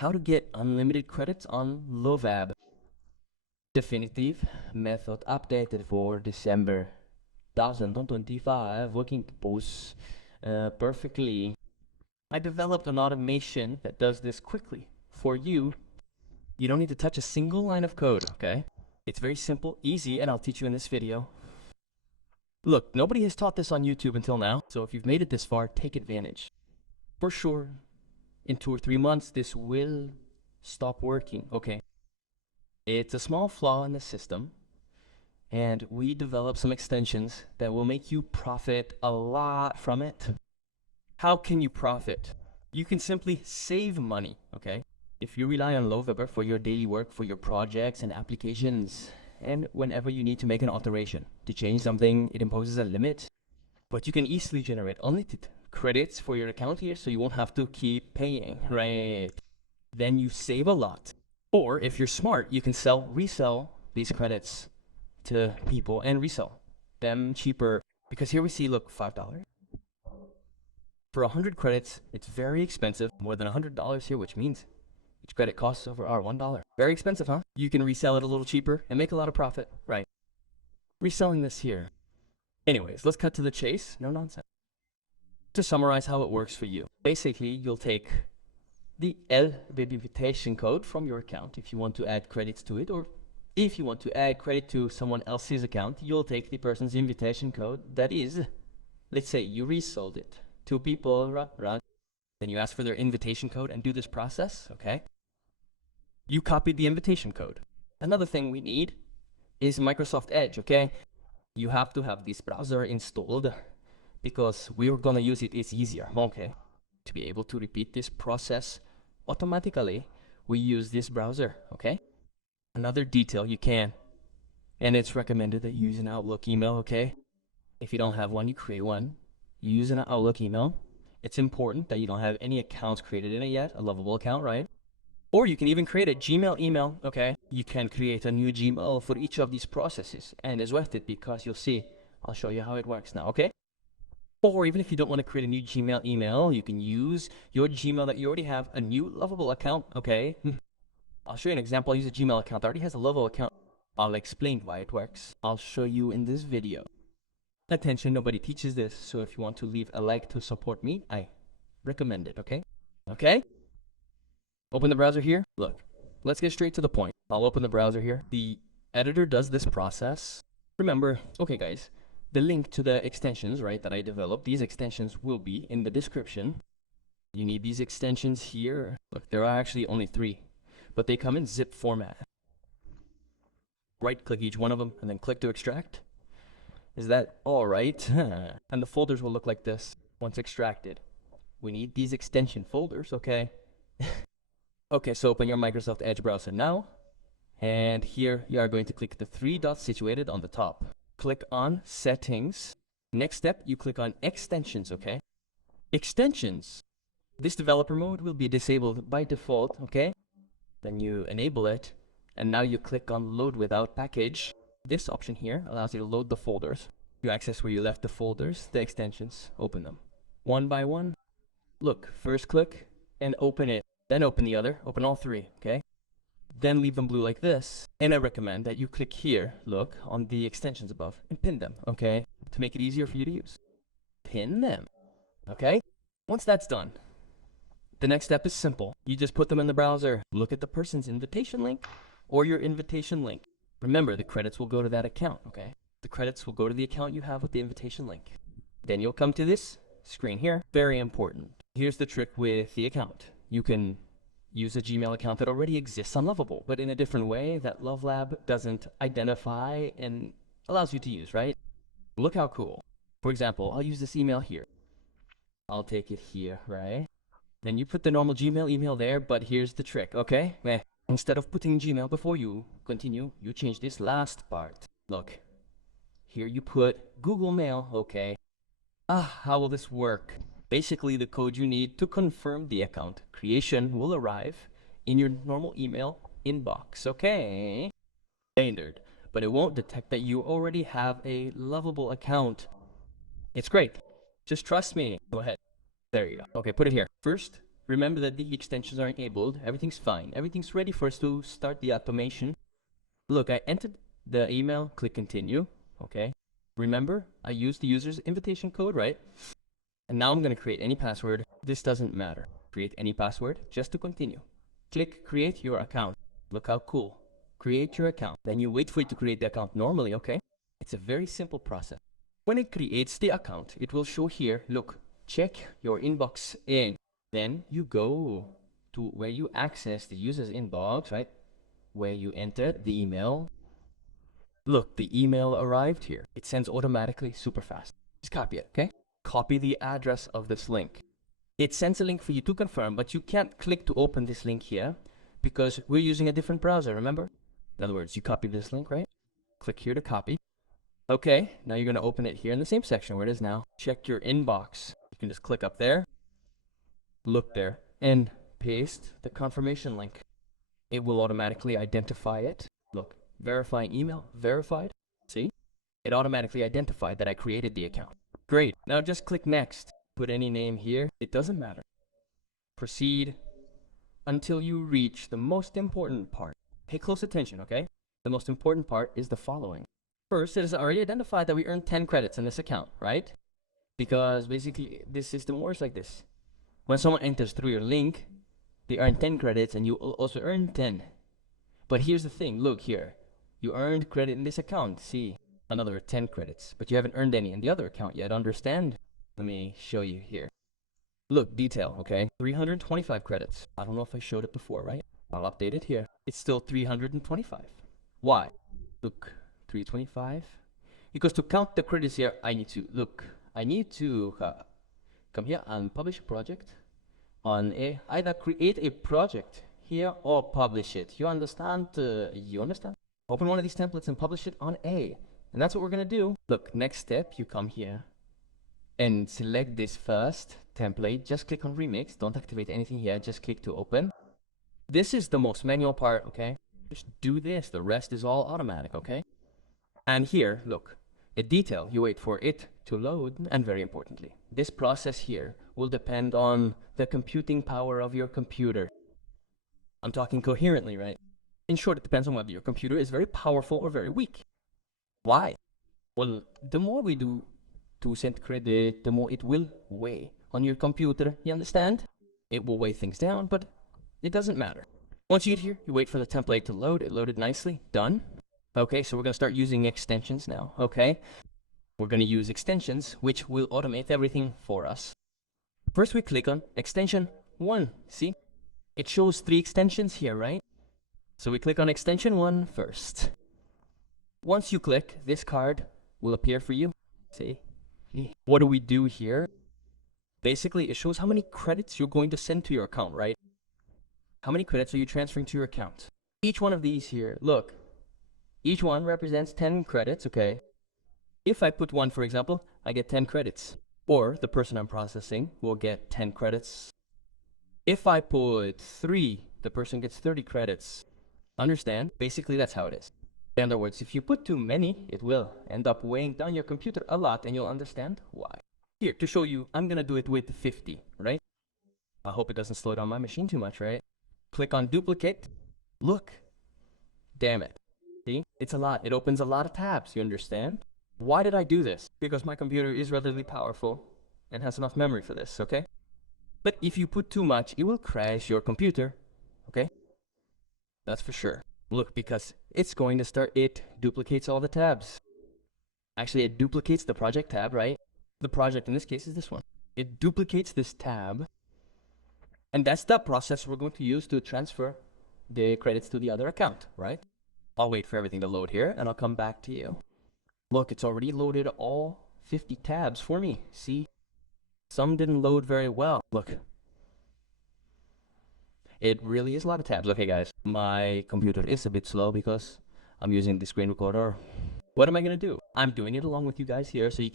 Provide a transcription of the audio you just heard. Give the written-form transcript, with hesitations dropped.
How to get unlimited credits on LOVABLE. Definitive method updated for December 2025, working both perfectly. I developed an automation that does this quickly for you. You don't need to touch a single line of code, okay? It's very simple, easy, and I'll teach you in this video. Look, nobody has taught this on YouTube until now, so if you've made it this far, take advantage. For sure, in 2 or 3 months, this will stop working, okay? It's a small flaw in the system, and we developed some extensions that will make you profit a lot from it. How can you profit? You can simply save money, okay? If you rely on LOVABLE for your daily work, for your projects and applications, and whenever you need to make an alteration, to change something, it imposes a limit. But you can easily generate unlimited credits for your account here, so you won't have to keep paying, right? Then you save a lot. Or if you're smart, you can resell these credits to people and resell them cheaper. Because here we see, look, $5. For 100 credits, it's very expensive, more than $100 here, which means each credit costs over $1. Very expensive, huh? You can resell it a little cheaper and make a lot of profit, right? Reselling this here. Anyways, let's cut to the chase. No nonsense. To summarize how it works for you. Basically, you'll take the LOVABLE invitation code from your account if you want to add credits to it, or if you want to add credit to someone else's account, you'll take the person's invitation code. That is, let's say you resold it to people, right? Then you ask for their invitation code and do this process, okay? You copied the invitation code. Another thing we need is Microsoft Edge, okay? You have to have this browser installed because we're gonna use it. It's easier, okay? To be able to repeat this process automatically, we use this browser, okay? Another detail you can, and it's recommended that you use an Outlook email, okay? If you don't have one, you create one. You use an Outlook email. It's important that you don't have any accounts created in it yet, a Lovable account, right? Or you can even create a Gmail email, okay? You can create a new Gmail for each of these processes, and it's worth it because you'll see. I'll show you how it works now, okay? Or even if you don't want to create a new Gmail email, you can use your Gmail that you already have, a new Lovable account, okay? I'll show you an example. I'll use a Gmail account that already has a Lovable account. I'll explain why it works. I'll show you in this video. Attention, nobody teaches this, so if you want to leave a like to support me, I recommend it, okay? Okay? Open the browser here. Look, let's get straight to the point. I'll open the browser here. The editor does this process. Remember, okay guys, the link to the extensions, right, that I developed, these extensions will be in the description. You need these extensions here. Look, there are actually only 3, but they come in zip format. Right-click each one of them and then click to extract. Is that all right? And the folders will look like this once extracted. We need these extension folders, okay? Okay, so open your Microsoft Edge browser now. And here you are going to click the 3 dots situated on the top. Click on Settings. Next step, you click on Extensions, okay? Extensions. This developer mode will be disabled by default, okay? Then you enable it. And now you click on Load Without Package. This option here allows you to load the folders. You access where you left the folders, the extensions, open them. One by one. Look, first click and open it. Then open the other, open all 3, okay? Then leave them blue like this. And I recommend that you click here, look, on the extensions above, and pin them, okay? To make it easier for you to use. Pin them, okay? Once that's done, the next step is simple. You just put them in the browser. Look at the person's invitation link or your invitation link. Remember, the credits will go to that account, okay? The credits will go to the account you have with the invitation link. Then you'll come to this screen here. Very important. Here's the trick with the account. You can use a Gmail account that already exists on Lovable, but in a different way that LOVABLE doesn't identify and allows you to use, right? Look how cool. For example, I'll use this email here. I'll take it here, right? Then you put the normal Gmail email there, but here's the trick, okay? Instead of putting Gmail before you continue, you change this last part. Look, here you put Google Mail, okay? How will this work? Basically, the code you need to confirm the account creation will arrive in your normal email inbox, okay? Standard, but it won't detect that you already have a Lovable account. It's great. Just trust me. Go ahead. There you go. Okay, put it here. First, Remember that the extensions are enabled. Everything's fine. Everything's ready for us to start the automation. Look, I entered the email, click continue, okay? Remember, I used the user's invitation code, right? And now I'm gonna create any password. This doesn't matter. Create any password just to continue. Click create your account. Look how cool. Create your account. Then you wait for it to create the account normally, okay? It's a very simple process. When it creates the account, it will show here, look, check your inbox in. Then you go to where you access the user's inbox, right? Where you enter the email. Look, the email arrived here. It sends automatically, super fast. Just copy it, okay? Copy the address of this link. It sends a link for you to confirm, but you can't click to open this link here because we're using a different browser, remember? In other words, you copy this link, right? Click here to copy. Okay, now you're gonna open it here in the same section where it is now. Check your inbox. You can just click up there, look there, and paste the confirmation link. It will automatically identify it. Look, verifying email, verified. See? It automatically identified that I created the account. Great. Now just click next. Put any name here. It doesn't matter. Proceed until you reach the most important part. Pay close attention, okay? The most important part is the following. First, it has already identified that we earned 10 credits in this account, right? Because basically, this system works like this. When someone enters through your link, they earn 10 credits and you also earn 10. But here's the thing, look here. You earned credit in this account, see? Another 10 credits, but you haven't earned any in the other account yet, understand? Let me show you here. Look, detail, okay? 325 credits. I don't know if I showed it before, right? I'll update it here. It's still 325. Why? Look, 325. Because to count the credits here, I need to come here and publish a project on either create a project here or publish it. You understand? You understand? Open one of these templates and publish it on A. And that's what we're gonna do. Look, next step, you come here and select this first template. Just click on remix. Don't activate anything here. Just click to open. This is the most manual part, okay? Just do this. The rest is all automatic, okay? And here, look, a detail. You wait for it to load. And very importantly, this process here will depend on the computing power of your computer. I'm talking coherently, right? In short, it depends on whether your computer is very powerful or very weak. Why? Well, the more we do to send credit, the more it will weigh on your computer. You understand? It will weigh things down, but it doesn't matter. Once you get here, you wait for the template to load. It loaded nicely. Done. Okay, so we're going to start using extensions now, okay? We're going to use extensions, which will automate everything for us. First, we click on extension 1. See? It shows 3 extensions here, right? So we click on extension 1 first. Once you click, this card will appear for you. See? What do we do here? Basically, it shows how many credits you're going to send to your account, right? How many credits are you transferring to your account? Each one of these here, look. Each one represents 10 credits, okay? If I put 1, for example, I get 10 credits. Or the person I'm processing will get 10 credits. If I put 3, the person gets 30 credits. Understand? Basically, that's how it is. In other words, if you put too many, it will end up weighing down your computer a lot, and you'll understand why. Here, to show you, I'm gonna do it with 50, right? I hope it doesn't slow down my machine too much, right? Click on duplicate. Look. Damn it. See? It's a lot. It opens a lot of tabs, you understand? Why did I do this? Because my computer is relatively powerful and has enough memory for this, okay? But if you put too much, it will crash your computer, okay? That's for sure. Look, because it's going to start, it duplicates all the tabs. Actually, it duplicates the project tab, right? The project in this case is this one. It duplicates this tab. And that's the process we're going to use to transfer the credits to the other account, right? I'll wait for everything to load here and I'll come back to you. Look, it's already loaded all 50 tabs for me. See? Some didn't load very well. Look. It really is a lot of tabs. Okay, guys. My computer is a bit slow because I'm using the screen recorder. What am I going to do? I'm doing it along with you guys here so you